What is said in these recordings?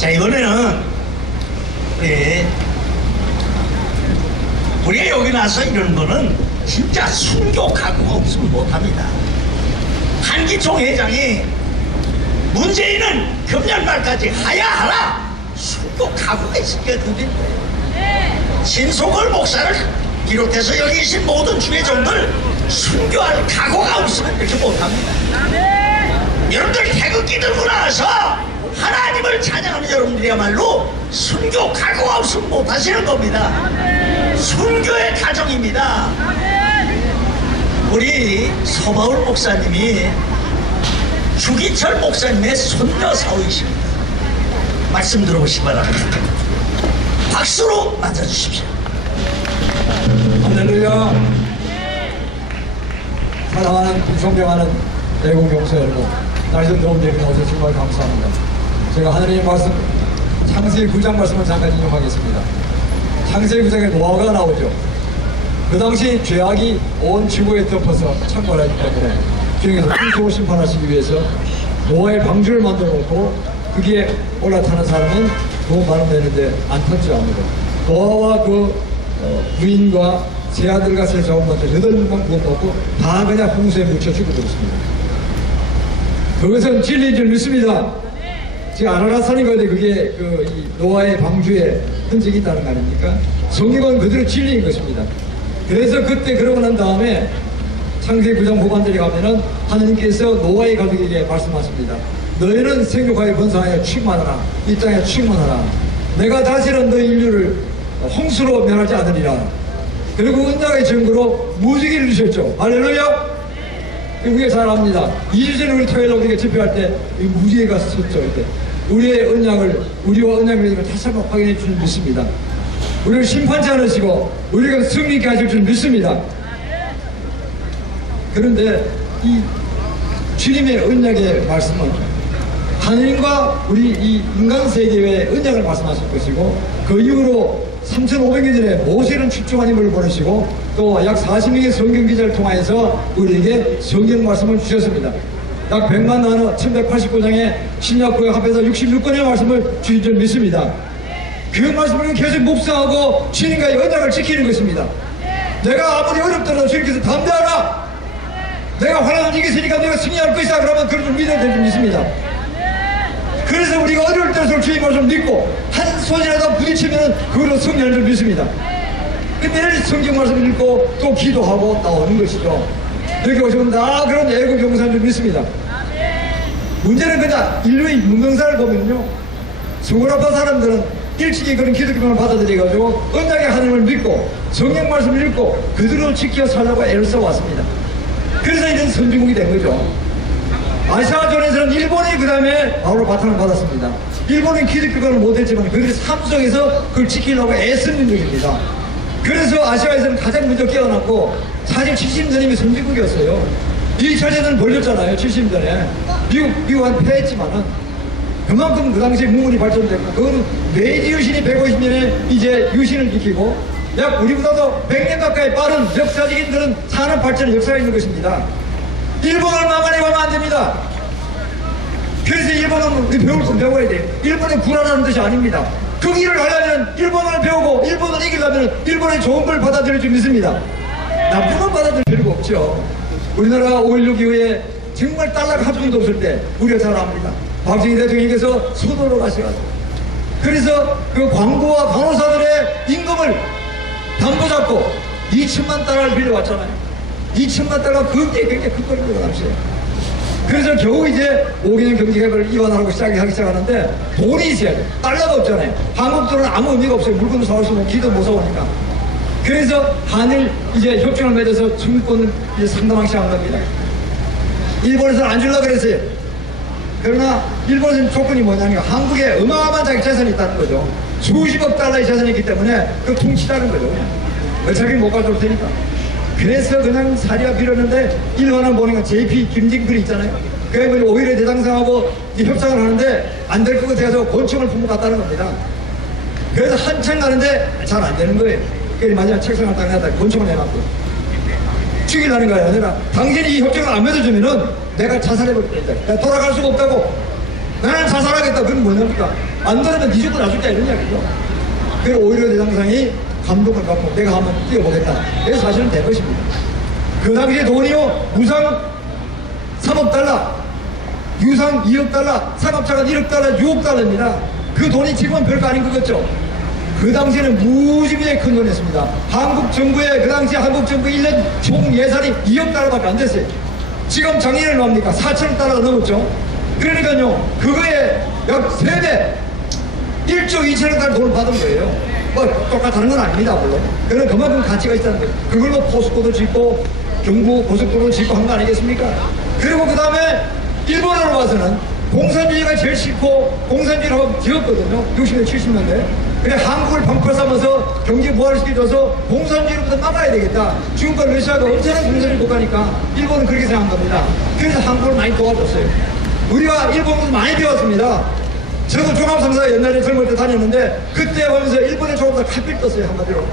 자, 이번에는 우리가 여기 나서 이런 거는 진짜 순교 각오가 없으면 못합니다. 한기총 회장이 문재인은 금년 말까지 하야하라 순교 각오가 있으니까 드린 거예요. 신속을 목사를 비롯해서 여기 계신 모든 주회종들 순교할 각오가 없으면 이렇게 못합니다. 여러분들 태극기 들고 나와서 하나님을 찬양하는 여러분들이야말로 순교 각오가 없으면 못하시는 겁니다. 순교의 가정입니다. 우리 서바울 목사님이 주기철 목사님의 손녀 사위십니다. 말씀 들어보시기 바랍니다. 박수로 맞아주십시오. 할렐루야. 사랑하는 존경하는 애국용사 여러분, 날좀 더운 데에 나오셔서 정말 감사합니다. 제가 하나님의 말씀 창세기 9장 말씀을 잠깐 인용하겠습니다. 창세기 9장에 노아가 나오죠. 그 당시 죄악이 온 지구에 덮어서 창궐하기 때문에 주님께서 풍속을 심판하시기 위해서 노아의 방주를 만들어 놓고 거기에 올라타는 사람은 너무 많으면 되는데 안 탔죠. 아무도. 노아와 그 부인과 세 아들과 세 자손한테 8명만 구원받고 다 그냥 홍수에 묻혀 죽어버렸습니다. 그것은 진리인 줄 믿습니다. 지금 아라라산이 거대 그게 이 노아의 방주에 흔적이 있다는 거 아닙니까? 성경은 그대로 진리인 것입니다. 그래서 그때 그러고 난 다음에 창세기 9장 후반절에 가면은 하나님께서 노아의 가족에게 말씀하십니다. 너희는 생육하여 번성하여 충만하라. 이 땅에 충만하라. 내가 다시는 너희 인류를 홍수로 멸하지 않으리라. 그리고 언약의 증거로 무지개를 주셨죠. 할렐루야. 우리가 잘 압니다. 2주 전에 우리 토요일 우리가 집회할 때 이 무지개가 섰죠. 이때 우리의 언약을, 우리와 언약을 다시 한번 확인해 주는 믿습니다. 우리를 심판치 않으시고 우리가 승리케 하실 줄 믿습니다. 그런데 이 주님의 언약의 말씀은 하나님과 우리 이 인간 세계의 언약을 말씀하실 것이고, 그 이후로 3,500년 전에 모세는 출중하님을 보내시고 또 약 40명의 성경 기자를 통하여서 우리에게 성경 말씀을 주셨습니다. 약 100만 단어 1189장의 신약구약 합해서 66권의 말씀을 주신 줄 믿습니다. 그 말씀을 계속 묵상하고 주님과의 언약을 지키는 것입니다. 내가 아무리 어렵더라도 주님께서 담대하라, 내가 환난을 이겼으니까 내가 승리할 것이다, 그러면 그런 줄 믿어야 될 줄 믿습니다. 그래서 우리가 어려울 때일수록 주의 말씀을 믿고 한 손이라도 부딪히면 그걸로 승리할 줄 믿습니다. 매일 성경 말씀을 읽고 또 기도하고 나오는 것이죠. 여기 오시면 다 그런 애국 용사인 줄 믿습니다. 문제는 그냥 인류의 문명사를 보면요, 서구라파 사람들은 일찍이 그런 기독교만을 받아들여가지고 언약의 하나님을 믿고 성경 말씀을 읽고 그대로 지켜 살라고 애를 써왔습니다. 그래서 이런 선진국이 된 거죠. 아시아전에서는 일본이 그 다음에 바로 바탕을 받았습니다. 일본은 기독교관을 못했지만 그들이 삶 속에서 그걸 지키려고 애쓴 민족입니다. 그래서 아시아에서는 가장 먼저 깨어났고, 사실 70년이면 선진국이었어요. 2차 대전은 벌렸잖아요. 70년에 미국은 패했지만은 그만큼 그 당시에 문물이 발전됐고, 그거는 메이지 유신이 150년에 이제 유신을 지키고 약 우리보다도 100년 가까이 빠른 역사적인 그런 산업 발전의 역사가 있는 것입니다. 일본을 막아내면 안 됩니다. 그래서 일본은 우리 배울 건 배워야 돼요. 일본은 불안하는 뜻이 아닙니다. 그 길을 하려면 일본어를 배우고 일본을 이기려면 일본의 좋은 걸 받아들일 줄 믿습니다. 나쁜 건 받아들일 필요가 없죠. 우리나라가 5.16 이후에 정말 달러가 한 푼도 없을 때 우리가 잘 압니다. 박정희 대통령께서 소도로 가셔가지고 그래서 그 광부와 간호사들의 임금을 담보 잡고 2천만 달러를 빌려왔잖아요. 2천만 달러가 그때 굉장히 큰 거리입니다, 당시에. 그래서 겨우 이제 5개년 경제개발을 이완하고 하기 시작하는데 돈이 있어야 돼. 달러가 없잖아요. 한국 돈은 아무 의미가 없어요. 물건도 사올 수 없고 기도 못 사오니까. 그래서 한일 이제 협정을 맺어서 중국권을 이제 상담하기 시작한 겁니다. 일본에서는 안 주려고 그랬어요. 그러나 일본에서는 조건이 뭐냐니까 한국에 어마어마한 자기 재산이 있다는 거죠. 수십억 달러의 재산이 있기 때문에 그 퉁치라는 거죠. 어차피 못 가져올 테니까. 그래서 그냥 사리가 빌었는데 일본은 보니까 JP 김진글이 있잖아요. 그래서 오히려 대장상하고 협상을 하는데 안 될 것 같아서 권총을 품어갔다는 겁니다. 그래서 한참 가는데 잘 안 되는 거예요. 그래서 마지막 책상을 딱 내다 권총을 내놨고 죽이려는 거예요. 내가 당신이 이 협정을 안 맺어주면은 내가 자살해버릴 거다. 내가 돌아갈 수가 없다고. 나는 자살하겠다. 그건 뭐냐니까. 안 들으면 니 죽고 나 죽자 이런 이야기죠. 그리고 오히려 대장상이 감동을 받고 내가 한번 뛰어보겠다. 그래서 사실은 된 것입니다. 그 당시에 돈이요, 무상 3억 달러, 유상 2억 달러, 상업자가 1억 달러, 6억 달러입니다. 그 돈이 지금은 별거 아닌 것 같죠? 그 당시에는 무지무지하게 큰 돈이었습니다. 한국 정부의, 그 당시 한국 정부 1년 총 예산이 2억 달러밖에 안 됐어요. 지금 작년에 나옵니까? 4천억 달러가 넘었죠? 그러니까요, 그거에 약 3배, 1조 2천억 달러 돈을 받은 거예요. 뭐, 똑같다는 건 아닙니다, 물론. 그런 그만큼 가치가 있다는 거예요. 그걸로 포스코도 짓고, 경부 고속도로도 짓고 한 거 아니겠습니까? 그리고 그 다음에 일본으로 봐서는 공산주의가 제일 싫고 공산주의를 하고 지었거든요. 60년, 70년대. 그래 한국을 방풀 삼아서 경제 부활을 시켜줘서 공산주의로부터 막아야 되겠다. 지금까지 러시아가 엄청난 공산주의 국가니까 일본은 그렇게 생각한 겁니다. 그래서 한국을 많이 도와줬어요. 우리가 일본에서 많이 배웠습니다. 저도 종합상사 옛날에 젊을 때 다녔는데 그때 보면서 일본의 조금더 칼필 떴어요. 한마디로.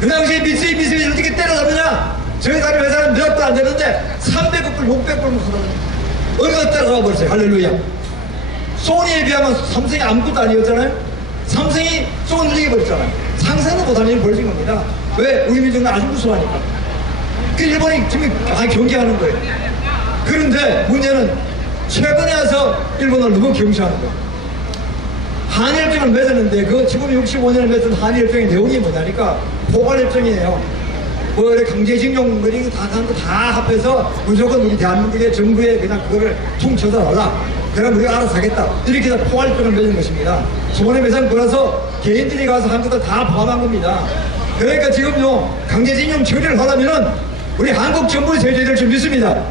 그 당시에 미쓰비시를 어떻게 때려잡느냐? 저희 다른 회사는 몇 억도 안 되는데 300억불, 600불 하더라고요. 어디가 따라가 버렸어요. 할렐루야. 소니에 비하면 삼성이 아무것도 아니었잖아요. 삼성이 쏘고 늘리게 버렸잖아요. 상상도 못하는 일을 벌어진 겁니다. 왜? 우리 민족은 아주 무서워하니까. 그 일본이 지금 경계하는 거예요. 그런데 문제는 최근에 와서 일본을 너무 경시하는 거예요. 한일협정을 맺었는데 그 지금 65년을 맺은 한일협정의 내용이 뭐냐니까 포괄협정이에요. 뭐 강제징용 그리고 다 합해서 무조건 우리 대한민국의 정부에 그냥 그거를 퉁쳐서 달라. 그럼 우리가 알아서 하겠다. 이렇게 해서 포괄협정을 맺은 것입니다. 손해 배상 걸어서 개인들이 가서 한 것도 다 포함한 겁니다. 그러니까 지금요 강제징용 처리를 하려면은 우리 한국 정부의 제재를 될 줄 믿습니다.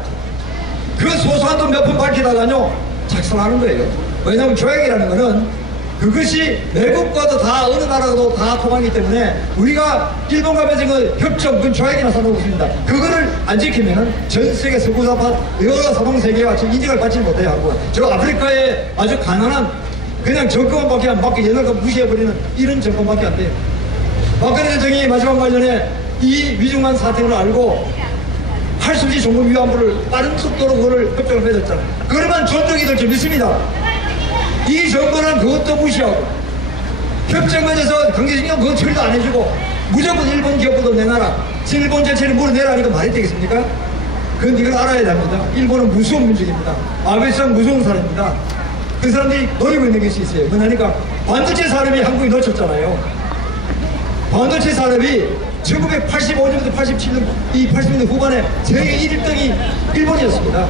그 소소한 돈 몇 푼 밝히다가요 작성하는 거예요. 왜냐하면 조약이라는 거는 그것이 외국과도 다 어느 나라도 다 통하기 때문에 우리가 일본과 맺은 그 협정, 그건 조약이나 상관없습니다. 그거를 안 지키면은 전 세계 서구사파 여러 서방 세계와 인정을 받지 못해요. 하고 저 아프리카에 아주 가난한 그냥 정권밖에 안 받게 옛날과 무시해버리는 이런 정권밖에 안 돼요. 박근혜 대통령이 마지막 말년에 이 위중한 사태를 알고 할 수 없이 종국 위안부를 빠른 속도로 그거를 협정을 맺었잖아요. 그러면 존중이 될 줄 믿습니다. 이 정부는 그것도 무시하고 협정 맺어서 강제징용 그거 처리도 안 해주고 무조건 일본 기업부도 내놔라. 일본 자체를 물어내라니까 말이 되겠습니까? 그건 이걸 알아야 됩니다. 일본은 무서운 민족입니다. 아베상 무서운 사람입니다. 그 사람들이 노리고 있는 것이 있어요. 뭐냐니까 반도체 산업이 한국이 놓쳤잖아요. 반도체 산업이 1985년부터 87년, 이 80년대 후반에 세계 1등이 일본이었습니다.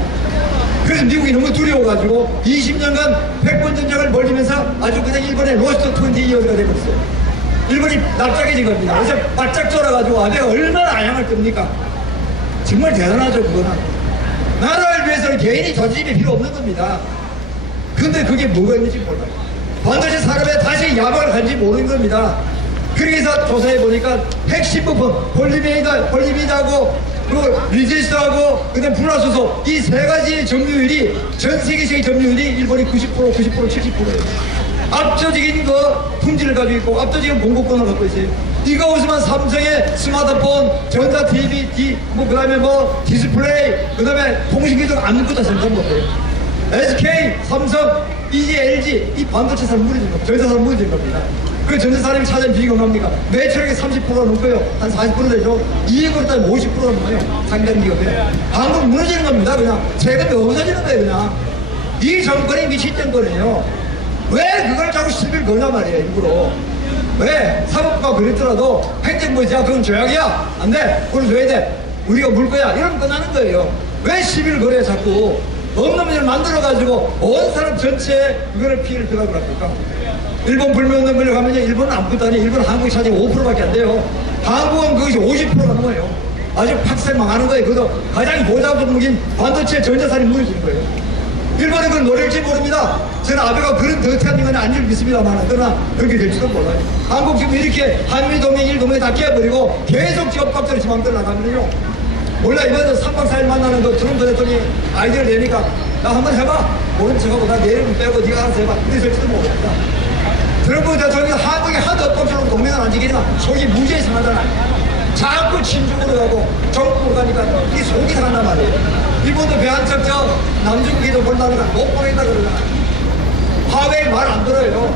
그래서 미국이 너무 두려워가지고 20년간 100번 전쟁을 벌리면서 아주 그냥 일본의 로스트 20이어가 되버렸어요. 일본이 납작해진 겁니다. 그래서 바짝 졸아가지고 아베가 얼마나 아양을 뜹니까? 정말 대단하죠, 그거는. 나라를 위해서는 개인이 전진이 필요 없는 겁니다. 근데 그게 뭐가 있는지 몰라요. 반도체 산업에 다시 야망을 간지 모르는 겁니다. 그래서 조사해 보니까 핵심 부품, 폴리미드하고 그 리지스트하고 그다음 불화소소 이 세 가지의 점유율이 전 세계적인 점유율이 일본이 90%, 70%예요. 압도적인 그 품질을 가지고 있고 압도적인 공급권을 갖고 있어요. 이거 없으면 삼성의 스마트폰, 전자 TV, 뭐 그다음에 뭐 디스플레이, 그다음에 통신기술 아무것도 생산 못해요. SK, 삼성, EG, LG 이 반도체 산업 무너진 겁니다. 전자 산업 무너진 겁니다. 그 전자 산업이 차지한 비중이 얼마입니까? 매출액이 30%가 넘고요. 한 40% 되죠. 이익으로 따지면 50%가 넘어요. 상당 기업에. 한국 무너지는 겁니다. 그냥 세금이 없어지는 거예요. 그냥. 이 정권이 미친 정권이에요. 왜 그걸 자꾸 시비를 거냐 말이에요. 일부러. 왜? 사법부가 그랬더라도 행정부에서 야 그건 조약이야. 안 돼. 그걸 줘야 돼. 우리가 물 거야. 이러면 끝나는 거예요. 왜 시비를 걸어요 자꾸. 없는 문제를 만들어가지고 온 사람 전체에 그거를 피해를 들어가고 합니까? 일본 불매운동 가면요 일본은 아무것도 아니에요. 일본은 한국이 차지 5%밖에 안 돼요. 한국은 그것이 50%가 넘어요. 아주 팍세 망하는 거예요. 그것도 가장 보장적인 반도체 전자산이 무너지는 거예요. 일본은 그걸 노릴지 모릅니다. 저는 아베가 그런 더티한 인간이 아닌 줄 믿습니다만 그러나 그렇게 될지도 몰라요. 한국 지금 이렇게 한미동맹, 일동맹 다 깨버리고 계속 지역박들이 지 맘대로 나가면요 몰라 이번에 3박 4일 만나는 거 트럼프 대통령이 아이디어를 내니까 나 한번 해봐. 모른 척하고 나 내 이름 빼고 네가 알아서 해봐. 그래 될지도 모르겠다. 트럼프 대통령이 한국이 하도 엇박처럼 동맹을 안 지키니까 속이 무지하게 상하잖아요. 자꾸 친중으로 가고 정국으로 가니까 이 속이 상한단 말이에요. 일본도 배 한 척 저 남중국에도 본다니까 못 보낸다 그러잖아. 화웨이 말 안 들어요.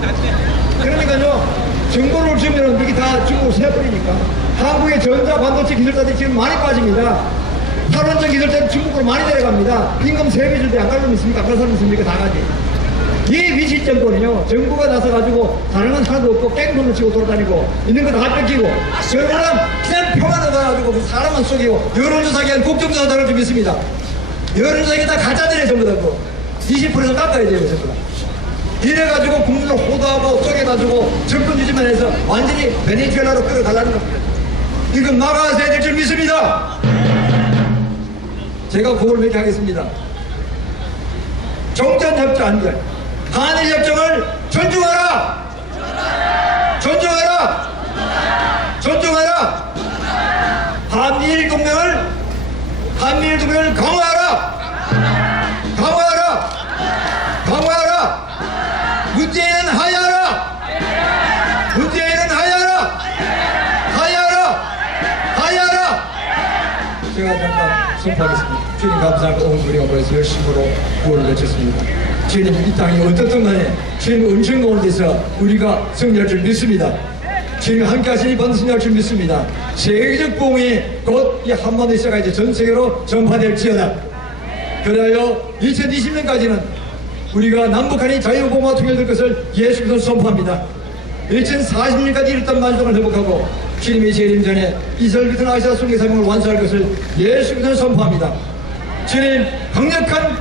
그러니까요, 정보를 올리면 이게 다 중국으로 새버리니까 한국의 전자 반도체 기술자들이 지금 많이 빠집니다. 탈원전 기술자들이 중국으로 많이 내려갑니다. 임금 세배 줄 때 안 갈 사람 있습니까? 안 갈 사람 있습니까? 다 가지. 이 미칠 정도는요, 정부가 나서가지고 다른 건 하나도 없고 깽돈을 치고 돌아다니고 있는 거 다 뺏기고 결국은 그냥 표만 얻어가지고 그 사람만 속이고 여론조사기 한 국정조사단을 좀 있습니다. 여론조사기 다 가짜들이에요. 전부 다 20%는 깎아야 돼요. 전부 다. 이래가지고 국민을 호도하고 쪼개가지고 정권 유지만 해서 완전히 베네수엘라로 끌어가려는 겁니다. 이건 막아서야 될 줄 믿습니다. 제가 그걸 몇 개 하겠습니다. 종전협정, 한일협정을 존중하라! 존중하라! 존중하라! 한미일 동맹을 강화하라! 강화하라! 강화하라! 문재인은 하야하라! 문재인은 하야하라! 하야하라! 하야하라! 제가 잠깐 선포하겠습니다. 주님 감사합니다. 온 우리가 모여서 열심으로 구원을 외쳤습니다. 주님 이 땅이 어떻든 간에 주님 은총 가운데서 우리가 승리할 줄 믿습니다. 주님 함께 하시니 반드시 승리할 줄 믿습니다. 세계적 봉이 곧 이 한반도에 시작하 이제 전 세계로 전파될지어다. 그래요 2020년까지는 우리가 남북한이 자유공화 통일될 것을 예수께서 선포합니다. 2040년까지 이랬던 만족을 회복하고 주님의 재림 전에 이스라엘 같은 아시아 속의 사명을 완수할 것을 예수께서 선포합니다. 주님 강력한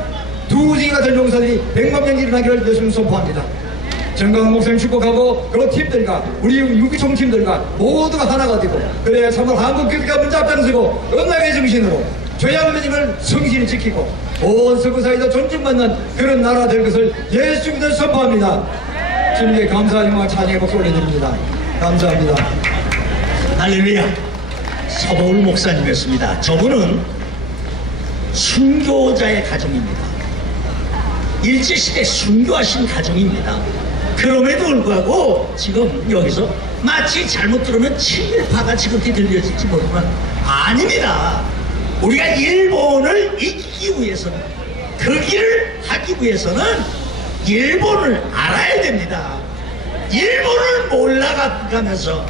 두지기 같은 용사들이 100만 명이 일어나기를 예수님 선포합니다. 정강 목사님 축복하고 그 팀들과 우리 유기총 팀들과 모두가 하나가 되고 그래야 참으로 한국 교회가 먼저 앞장서고 언약의 정신으로 죄악 매짐을 성실히 지키고 온 서구 사회에서 존중받는 그런 나라 될 것을 예수님께서 선포합니다. 주님께 감사와 영광과 찬양의 박수 올려드립니다. 감사합니다. 할렐루야. 서보울 목사님이었습니다. 저분은 순교자의 가정입니다. 일제시대 순교하신 가정입니다. 그럼에도 불구하고 지금 여기서 마치 잘못 들으면 친일파가 지금 들려질지 모르지만 아닙니다. 우리가 일본을 이기기 위해서는 그 길을 하기 위해서는 일본을 알아야 됩니다. 일본을 몰라가면서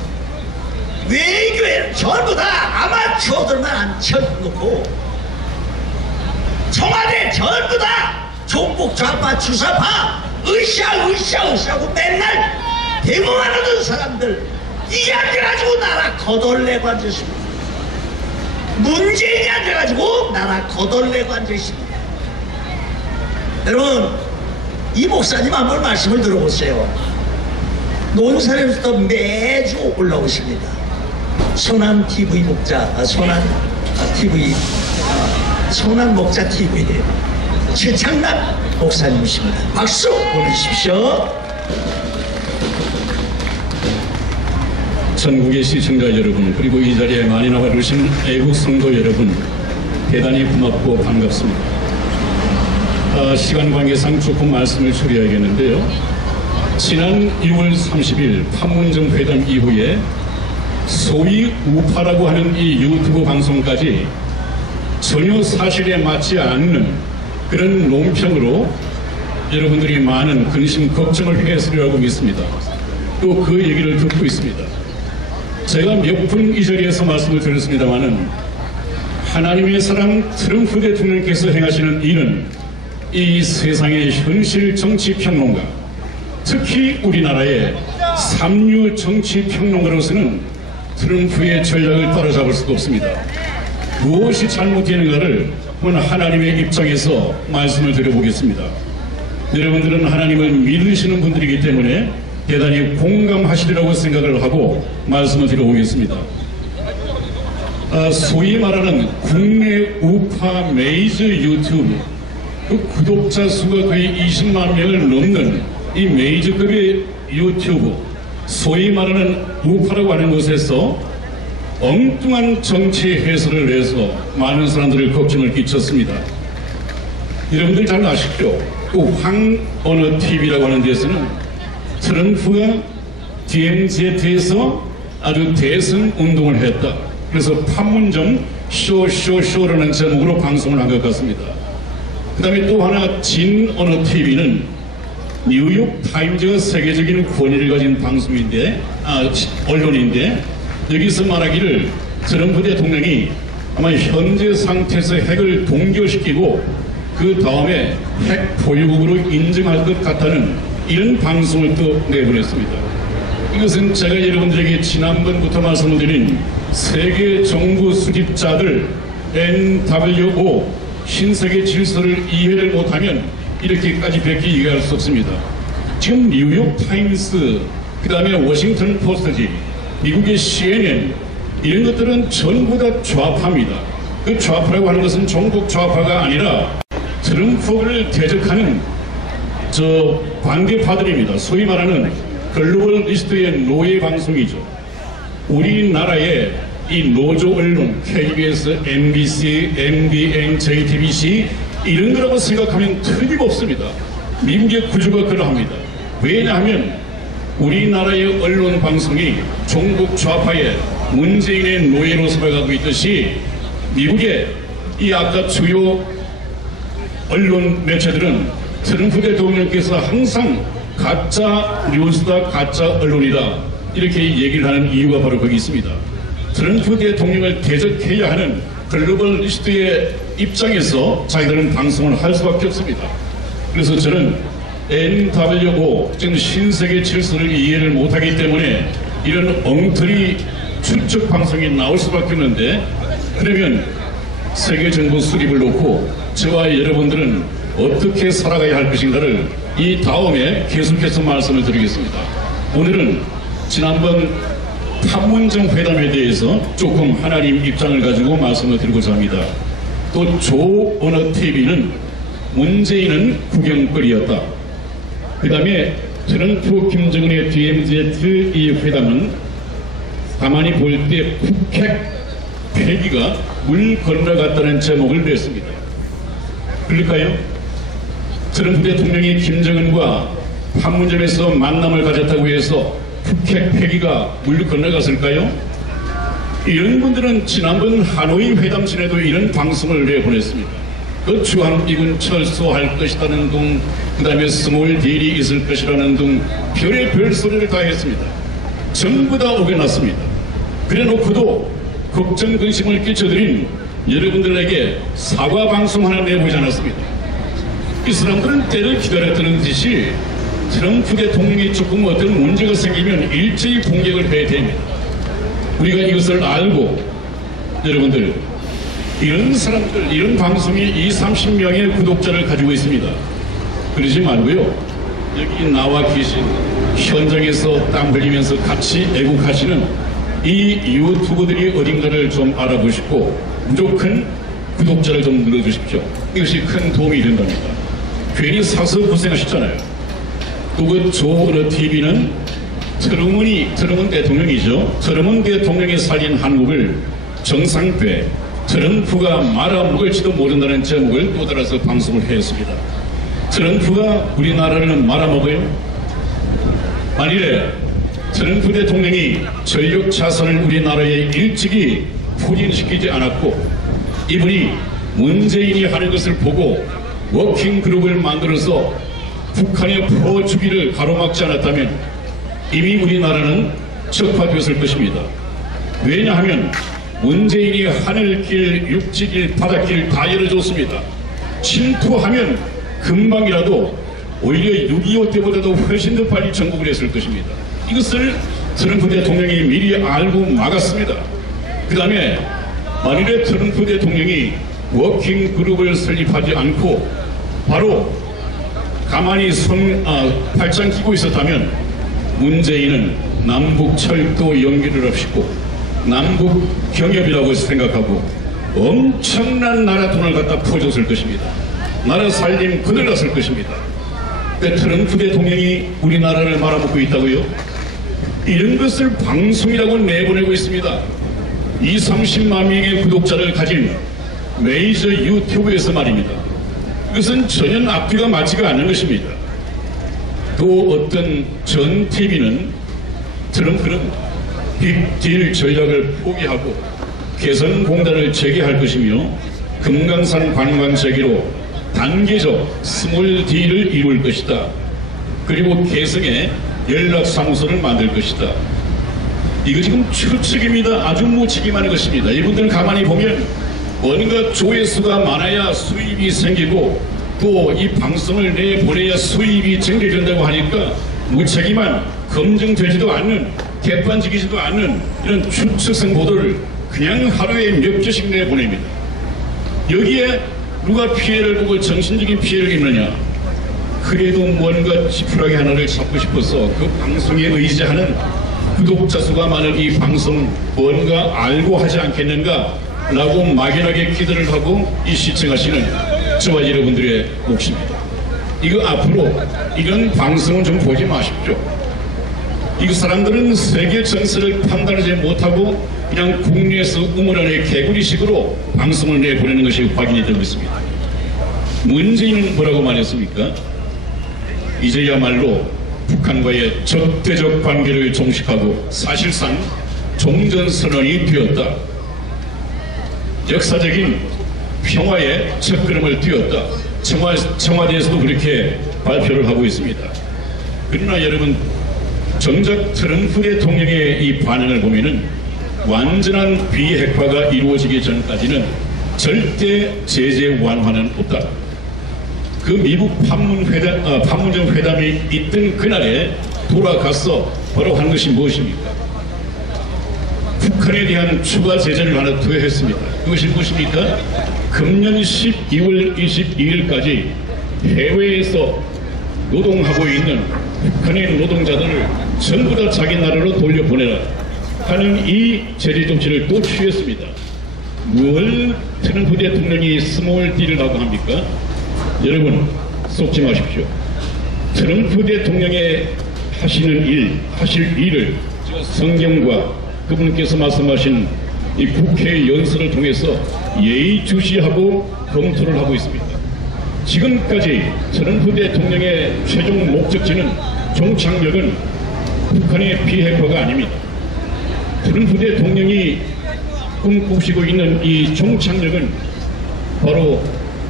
외교회는 전부 다 아마추어들만 앉혀놓고 청와대 전부 다 종북 좌파 주사파 으쌰하고 맨날 대모하는 사람들 이게 앉아가지고 나라 거덜내고 앉으십니다. 문재인이 앉아가지고 나라 거덜내고 앉으십니다. 여러분 이 목사님 한번 말씀을 들어보세요. 논산에서 매주 올라오십니다. 손안TV 목자, 손안TV, 손안목자TV 최창남 목사님이십니다. 박수 보내주십시오. 전국의 시청자 여러분, 그리고 이 자리에 많이 나와주신 애국 성도 여러분, 대단히 고맙고 반갑습니다. 시간 관계상 조금 말씀을 줄여야겠는데요. 지난 6월 30일 판문점 회담 이후에 소위 우파라고 하는 이 유튜브 방송까지 전혀 사실에 맞지 않는 그런 논평으로 여러분들이 많은 근심 걱정을 해소하고 있습니다. 또 그 얘기를 듣고 있습니다. 제가 몇 분 이 자리에서 말씀을 드렸습니다마는 하나님의 사랑 트럼프 대통령께서 행하시는 일은 이 세상의 현실 정치 평론가, 특히 우리나라의 삼류 정치 평론가로서는 트럼프의 전략을 따라잡을 수가 없습니다. 무엇이 잘못되는가를 하나님의 입장에서 말씀을 드려보겠습니다. 여러분들은 하나님을 믿으시는 분들이기 때문에 대단히 공감하시리라고 생각을 하고 말씀을 드려보겠습니다. 소위 말하는 국내 우파 메이저 유튜브, 그 구독자 수가 거의 20만 명을 넘는 이 메이저급의 유튜브, 소위 말하는 우파라고 하는 곳에서 엉뚱한 정치 해설을 해서 많은 사람들을 걱정을 끼쳤습니다. 여러분들 잘 아시죠? 또 황언어TV라고 하는 데서는 트럼프가 DMZ에서 아주 대선 운동을 했다. 그래서 판문점 쇼라는 제목으로 방송을 한 것 같습니다. 그 다음에 또 하나 진언어TV는 뉴욕 타임즈가 세계적인 권위를 가진 언론인데 여기서 말하기를 트럼프 대통령이 아마 현재 상태에서 핵을 동결시키고 그 다음에 핵 보유국으로 인정할 것 같다는 이런 방송을 또 내보냈습니다. 이것은 제가 여러분들에게 지난번부터 말씀드린 세계 정부 수집자들 NWO 신세계 질서를 이해를 못하면 이렇게까지밖에 이해할 수 없습니다. 지금 뉴욕 타임스, 그 다음에 워싱턴 포스트지, 미국의 CNN 이런 것들은 전부 다 좌파입니다. 그 좌파라고 하는 것은 종북 좌파가 아니라 트럼프를 대적하는 관계파들입니다. 소위 말하는 글로벌 리스트의 노예 방송이죠. 우리나라의 이 노조 언론, KBS, MBC, MBN, JTBC 이런 거라고 생각하면 틀림없습니다. 미국의 구조가 그러합니다. 왜냐하면 우리나라의 언론 방송이 종북 좌파의 문재인의 노예로 살아가고 있듯이 미국의 이 아까 주요 언론 매체들은 트럼프 대통령께서 항상 가짜 뉴스다, 가짜 언론이다 이렇게 얘기를 하는 이유가 바로 거기 있습니다. 트럼프 대통령을 대적해야 하는 글로벌 리스트의 입장에서 자기들은 방송을 할 수밖에 없습니다. 그래서 저는 NWO, 지금 신세계 질서를 이해를 못하기 때문에 이런 엉터리 추측 방송이 나올 수밖에 없는데, 그러면 세계 정부 수립을 놓고 저와 여러분들은 어떻게 살아가야 할 것인가를 이 다음에 계속해서 말씀을 드리겠습니다. 오늘은 지난번 판문점 회담에 대해서 조금 하나님 입장을 가지고 말씀을 드리고자 합니다. 또 조언어TV는 문재인은 구경거리였다. 그 다음에 트럼프 김정은의 DMZ 이 회담은 가만히 볼 때 북핵 폐기가 물 건너갔다는 제목을 냈습니다. 그럴까요? 트럼프 대통령이 김정은과 판문점에서 만남을 가졌다고 해서 북핵 폐기가 물 건너갔을까요? 이런 분들은 지난번 하노이 회담전에도 이런 방송을 내보냈습니다. 그 주한미군 철수할 것이라는 둥, 그 다음에 스몰 딜이 있을 것이라는 둥, 별의별 소리를 다 했습니다. 전부 다 어겨놨습니다. 그래 놓고도 걱정 근심을 끼쳐드린 여러분들에게 사과 방송 하나 내보지 않았습니다. 이 사람들은 때를 기다렸다는 듯이 트럼프 대통령이 조금 어떤 문제가 생기면 일제히 공격을 해야 됩니다. 우리가 이것을 알고 여러분들, 이런 사람들, 이런 방송이 20-30명의 구독자를 가지고 있습니다. 그러지 말고요, 여기 나와 계신 현장에서 땀 흘리면서 같이 애국하시는 이 유튜버들이 어딘가를 좀 알아보시고 무조건 구독자를 좀 눌러주십시오. 이것이 큰 도움이 된답니다. 괜히 사서 고생하셨잖아요. 또 그 조언어TV는 트럼프 대통령이죠. 트럼프 대통령이 살린 한국을 정상배, 트럼프가 말아먹을지도 모른다는 제목을 또 따라서 방송을 했습니다. 트럼프가 우리나라를 말아먹어요? 만일에 트럼프 대통령이 전력 자산을 우리나라에 일찍이 포진시키지 않았고 이분이 문재인이 하는 것을 보고 워킹그룹을 만들어서 북한의 퍼주기를 가로막지 않았다면 이미 우리나라는 적화되었을 것입니다. 왜냐하면 문재인이 하늘길, 육지길, 바닷길 다 열어줬습니다. 침투하면 금방이라도 오히려 6.25 때보다도 훨씬 더 빨리 정복을 했을 것입니다. 이것을 트럼프 대통령이 미리 알고 막았습니다. 그 다음에 만일에 트럼프 대통령이 워킹그룹을 설립하지 않고 바로 가만히 팔짱 끼고 있었다면 문재인은 남북철도 연기를 없이고 남북경협이라고 생각하고 엄청난 나라 돈을 갖다 퍼줬을 것입니다. 나라 살림 그늘 났을 것입니다. 트럼프 대통령이 우리나라를 말아먹고 있다고요? 이런 것을 방송이라고 내보내고 있습니다. 20-30만 명의 구독자를 가진 메이저 유튜브에서 말입니다. 이것은 전혀 앞뒤가 맞지가 않는 것입니다. 또 어떤 전 TV는 트럼프는 빅딜 전략을 포기하고 개성공단을 재개할 것이며 금강산 관광 재개로 단계적 스몰 딜을 이룰 것이다. 그리고 개성에 연락사무소를 만들 것이다. 이거 지금 추측입니다. 아주 무책임한 것입니다. 이분들은 가만히 보면 뭔가 조회수가 많아야 수입이 생기고 또 이 방송을 내보내야 수입이 증대된다고 하니까 무책임한, 검증되지도 않는, 객관적이지도 않는 이런 추측성 보도를 그냥 하루에 몇 개씩 내보냅니다. 여기에 누가 피해를 보고 정신적인 피해를 입느냐? 그래도 뭔가 지푸라기 하나를 잡고 싶어서 그 방송에 의지하는 구독자 수가 많은 이 방송 뭔가 알고 하지 않겠는가 라고 막연하게 기대를 하고 이 시청하시는 저와 여러분들의 몫입니다. 이거 앞으로 이런 방송은 좀 보지 마십시오. 이 사람들은 세계 정세를 판단하지 못하고 그냥 국내에서 우물안의 개구리식으로 방송을 내보내는 것이 확인이 되고 있습니다. 문재인은 뭐라고 말했습니까? 이제야말로 북한과의 적대적 관계를 종식하고 사실상 종전선언이 되었다. 역사적인 평화의 첫걸음을 띄웠다. 청와대에서도 그렇게 발표를 하고 있습니다. 그러나 여러분, 정작 트럼프 대통령의 이 반응을 보면은 완전한 비핵화가 이루어지기 전까지는 절대 제재 완화는 없다. 그 미국 판문점 회담이 있던 그날에 돌아가서 바로 한 것이 무엇입니까? 북한에 대한 추가 제재를 하나 더 했습니다. 그것이 무엇입니까? 금년 12월 22일까지 해외에서 노동하고 있는 북한의 노동자들을 전부 다 자기 나라로 돌려보내라 하는 이 제재 조치를 또 취했습니다. 뭘 트럼프 대통령이 스몰 딜을 하고 합니까? 여러분, 속지 마십시오. 트럼프 대통령의 하실 일을 성경과 그분께서 말씀하신 이 국회 연설을 통해서 예의주시하고 검토를 하고 있습니다. 지금까지 트럼프 대통령의 최종 목적지는 종착역은 북한의 비핵화가 아닙니다. 트럼프 대통령이 꿈꾸시고 있는 이 종착역은 바로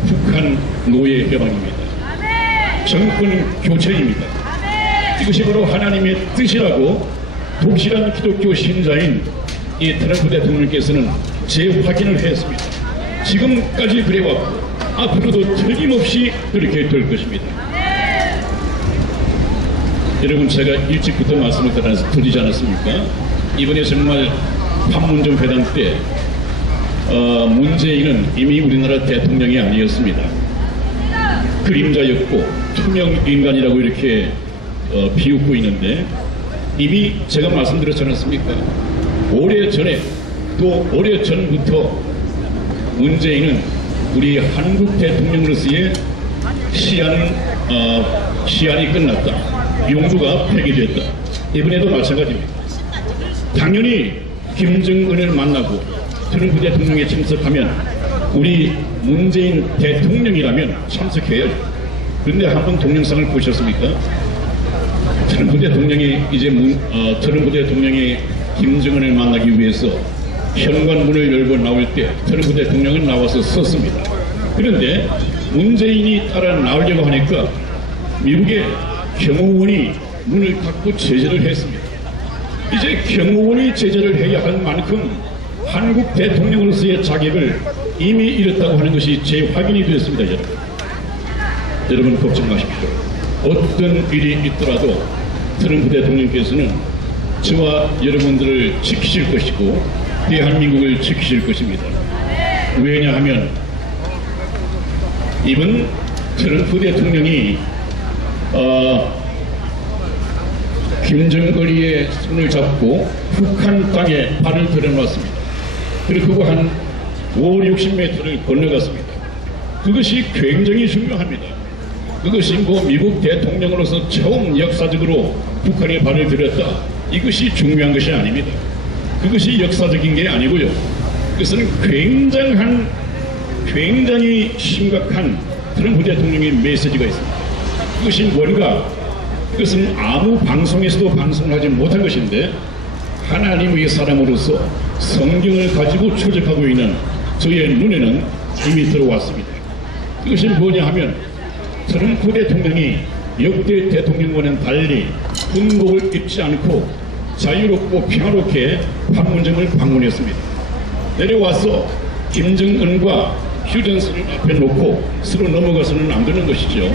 북한 노예 해방입니다. 정권 교체입니다. 이것이 바로 하나님의 뜻이라고 독실한 기독교 신자인 이 트럼프 대통령께서는 재확인을 했습니다. 지금까지 그래왔고 앞으로도 틀림없이 그렇게 될 것입니다. 여러분, 제가 일찍부터 말씀을 드리지 않았습니까? 이번에 정말 판문점 회담 때 문재인은 이미 우리나라 대통령이 아니었습니다. 그림자였고 투명 인간이라고 이렇게 비웃고 있는데, 이미 제가 말씀드렸지 않았습니까? 오래전에 또 오래전부터 문재인은 우리 한국 대통령으로서의 시한이 끝났다. 용도가 폐기됐다. 이번에도 마찬가지입니다. 당연히 김정은을 만나고 트럼프 대통령에 참석하면 우리 문재인 대통령이라면 참석해야죠. 그런데 한번 동영상을 보셨습니까? 트럼프 대통령이 트럼프 대통령이 김정은을 만나기 위해서 현관문을 열고 나올 때 트럼프 대통령은 나와서 섰습니다. 그런데 문재인이 따라 나오려고 하니까 미국의 경호원이 문을 닫고 제재를 했습니다. 이제 경호원이 제재를 해야 할 만큼 한국 대통령으로서의 자격을 이미 잃었다고 하는 것이 재확인이 되었습니다. 여러분 걱정 마십시오. 어떤 일이 있더라도 트럼프 대통령께서는 저와 여러분들을 지키실 것이고 대한민국을 지키실 것입니다. 왜냐하면 이번 트럼프 대통령이 김정은이의 손을 잡고 북한 땅에 발을 들여놨습니다. 그리고 그거 한 50-60m를 건너갔습니다. 그것이 굉장히 중요합니다. 그것이 미국 대통령으로서 처음 역사적으로 북한에 발을 들였다. 이것이 중요한 것이 아닙니다. 그것이 역사적인 게 아니고요. 그것은 굉장히 심각한 트럼프 대통령의 메시지가 있습니다. 그것이 뭔가, 그것은 아무 방송에서도 방송을 하지 못한 것인데 하나님의 사람으로서 성경을 가지고 추적하고 있는 저의 눈에는 이미 들어왔습니다. 그것이 뭐냐 하면 트럼프 대통령이 역대 대통령과는 달리 군복을 입지 않고 자유롭고 평화롭게 판문점을 방문했습니다. 내려와서 김정은과 휴전선을 앞에 놓고 서로 넘어가서는 안 되는 것이죠.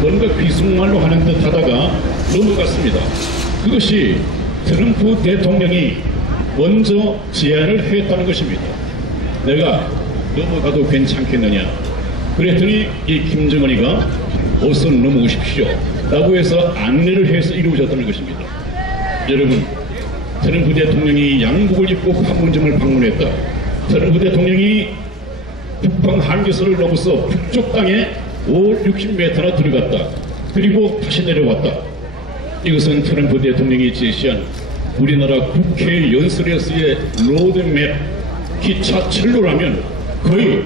뭔가 비속말로 하는 듯 하다가 넘어갔습니다. 그것이 트럼프 대통령이 먼저 제안을 했다는 것입니다. 내가 넘어가도 괜찮겠느냐. 그랬더니 이 김정은이가 어서 넘어오십시오 라고 해서 안내를 해서 이루어졌다는 것입니다. 여러분, 트럼프 대통령이 양복을 입고 판문점을 방문했다. 트럼프 대통령이 북방 한계선을 넘어서 북쪽 땅에 60m나 들어갔다. 그리고 다시 내려왔다. 이것은 트럼프 대통령이 제시한 우리나라 국회 연설에서의 로드맵 기차 철로라면 거의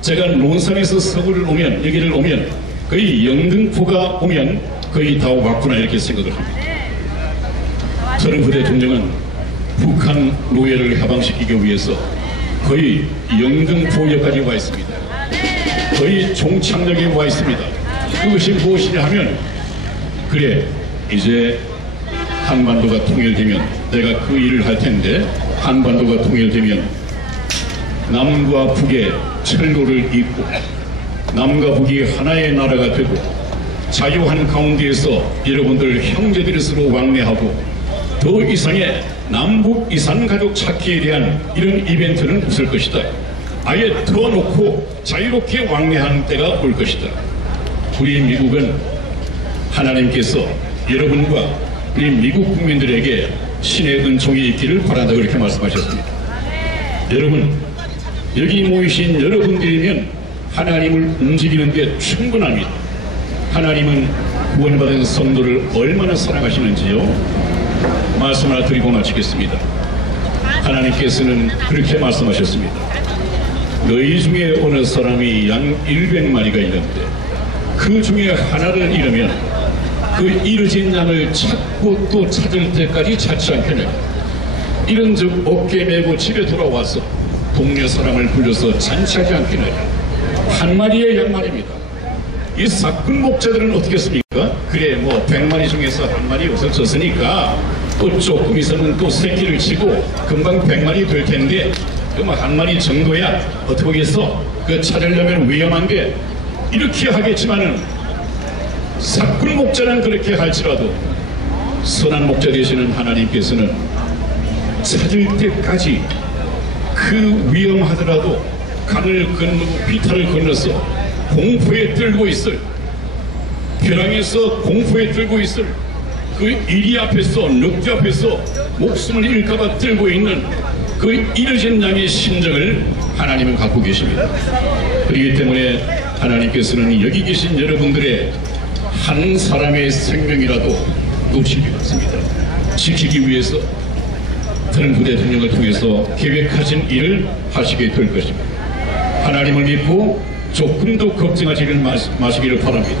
제가 논산에서 서울을 오면, 여기를 오면 거의 영등포가 오면 거의 다 왔구나 이렇게 생각을 합니다. 트럼프 대통령은 북한 노예를 해방시키기 위해서 거의 영등포역까지 와 있습니다. 거의 종착역에 와 있습니다. 그것이 무엇이냐 하면, 그래 이제 한반도가 통일되면 내가 그 일을 할 텐데, 한반도가 통일되면 남과 북의 철로를 잇고 남과 북이 하나의 나라가 되고 자유한 가운데에서 여러분들 형제들이 서로 왕래하고 더 이상의 남북 이산가족 찾기에 대한 이런 이벤트는 없을 것이다. 아예 터놓고 자유롭게 왕래하는 때가 올 것이다. 우리 미국은 하나님께서 여러분과 우리 미국 국민들에게 신의 은총이 있기를 바란다 그렇게 말씀하셨습니다. 여러분, 여기 모이신 여러분들이면 하나님을 움직이는 데 충분합니다. 하나님은 구원받은 성도를 얼마나 사랑하시는지요? 말씀 하나 드리고 마치겠습니다. 하나님께서는 그렇게 말씀하셨습니다. 너희 중에 어느 사람이 양 100마리가 있는데 그 중에 하나를 잃으면 그 잃어진 양을 찾고 또 찾을 때까지 찾지 않겠느냐. 이런즉 어깨 메고 집에 돌아와서 동네 사람을 불러서 잔치하지 않겠느냐. 한 마리의 양 말입니다. 이 사꾼 목자들은 어떻게 했습니까? 그래 뭐 100마리 중에서 한 마리 없어졌으니까 또 조금 있으면 또 새끼를 치고 금방 100마리 될 텐데 그럼 한 마리 정도야 어떻게 하겠어? 그 찾으려면 위험한데 이렇게 하겠지만은 사꾼 목자는 그렇게 할지라도 선한 목자 되시는 하나님께서는 찾을 때까지 그 위험하더라도 강을 건너고 비탈을 건너서 공포에 떨고 있을, 벼랑에서 공포에 떨고 있을 그 이리 앞에서 늑대 앞에서 목숨을 잃을까봐 떨고 있는 그 잃어진 양의 심정을 하나님은 갖고 계십니다. 그렇기 때문에 하나님께서는 여기 계신 여러분들의 한 사람의 생명이라도 놓치지 않습니다. 지키기 위해서 트럼프 대통령을 통해서 계획하신 일을 하시게 될 것입니다. 하나님을 믿고 조금도 걱정하지를 마시기를 바랍니다.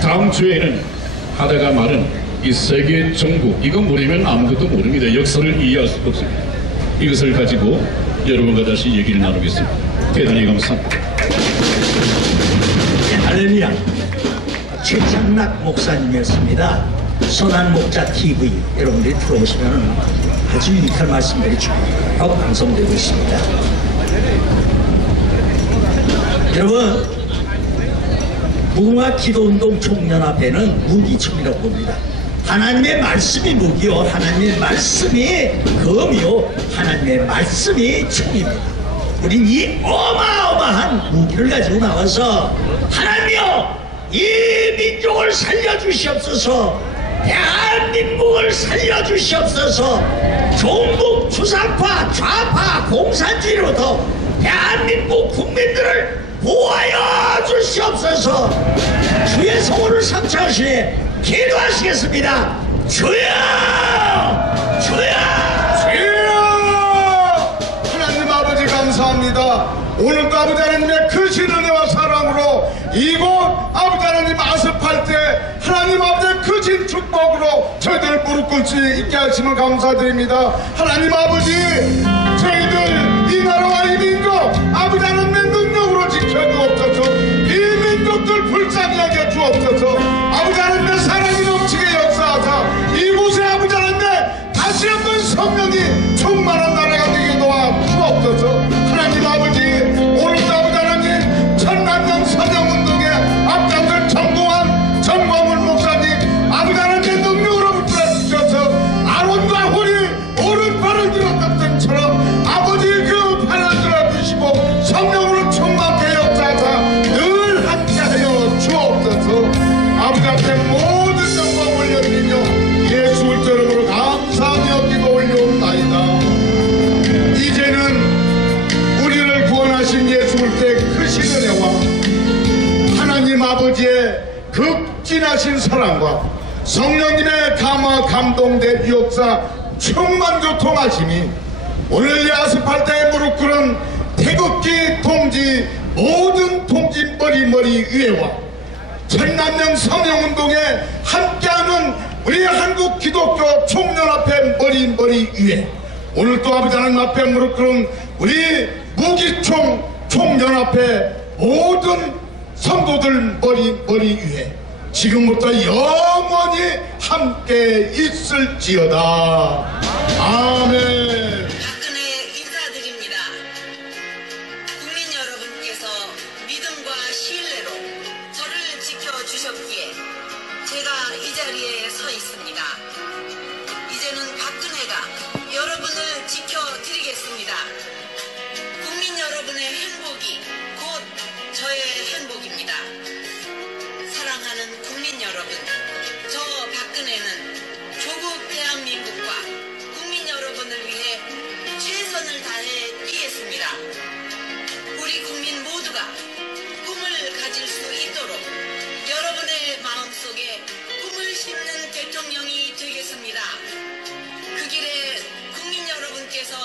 다음 주에는 하다가 말은 이 세계 정부, 이거 모르면 아무것도 모릅니다. 역사를 이해할 수 없습니다. 이것을 가지고 여러분과 다시 얘기를 나누겠습니다. 대단히 감사합니다. 할렐루야. 최창락 목사님이었습니다. 선한 목자 TV 여러분들이 들어오시면 아주 유익한 말씀들이 쭉 방송되고 있습니다. 여러분, 무궁화 기도운동 총연합회는 무기총이라고 봅니다. 하나님의 말씀이 무기요, 하나님의 말씀이 검이요, 하나님의 말씀이 총입니다. 우린 이 어마어마한 무기를 가지고 나와서 하나님이여 이 민족을 살려주시옵소서, 대한민국을 살려주시옵소서, 종북 주상파 좌파 공산주의로부터 대한민국 국민들을 보호하여 주시옵소서. 주의 성호를 상처하시니 기도하시겠습니다. 주여! 주여! 주여! 하나님 아버지 감사합니다. 오늘도 아버지 하나님의 크신 은혜와 사랑으로 이곳 아버지 하나님 아스팔트에 하나님 아버지의 크신 축복으로 저희들 무릎 꿇을 수 있게 하심을 감사드립니다. 하나님 아버지, 저희들 이 나라와 이 민족 아버지 하나님의 능력으로 지켜주옵소서. 이 민족들 불쌍히 하게 주옵소서. 아버지 하나님의 사랑이 넘치게 역사하사 이곳에 아버지 하나님 다시 한번 성령이 충만한 나라가 되게 도와 주옵소서. 하나님 아버지, 오늘도 아버지 하나님 천남경 서명운동에 앞장설 정광훈 목사님 아버지 하나님의 능력으로 붙들어주셔서 아론과 홀이 오른팔을 들었던 것처럼 아버지 그 팔을 들어주시고 성령으로 충만케 역사하사 늘 함께하여 주옵소서. 아버지 앞에 모든 영광 올려드리며 예수 그리스도 이름으로 감사하며 기도 올려옵나이다. 이제는 우리를 구원하신 예수 그리스도의 크신 은혜와 하나님 아버지의 극진하신 사랑과 성령님의 감화 감동된 역사 충만 교통하심이 오늘 이 아스팔트에 무릎 꿇은 태극기 동지 모든 동지 머리 위에와 천남명 성령운동에 함께하는 우리 한국 기독교 총연합회 머리 위에 오늘 또 아버지 하나님 앞에 무릎 꿇은 우리 무기총 총연합회 모든 성도들 머리 위에 지금부터 영원히 함께 있을지어다. 아멘. 박근혜 인사드립니다. 국민 여러분께서 믿음과 신뢰로 저를 지켜주셨기에 제가 이 자리에 서 있습니다. 이제는 박근혜가 여러분을 지켜드리겠습니다. 국민 여러분의 행복이 곧 저의 행복입니다. 사랑하는 국민 여러분, 저 박근혜는 조국 대한민국과 국민 여러분을 위해 최선을 다해 뛰겠습니다. 우리 국민 모두가 꿈을 가질 수 있도록 여러분의 마음속에 꿈을 심는 대통령이 되겠습니다. 그 길에 국민 여러분께서